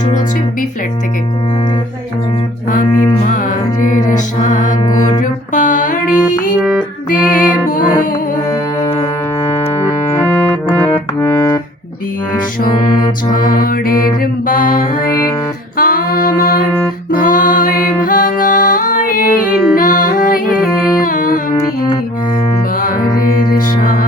শুরু হচ্ছে B flat থেকে। আমি মাঝের সাগর পাড়ি দেব, বিষম ঝড়ের বায়ে আমার ভয় ভাঙায় নাই, আমি মাঝের সাগর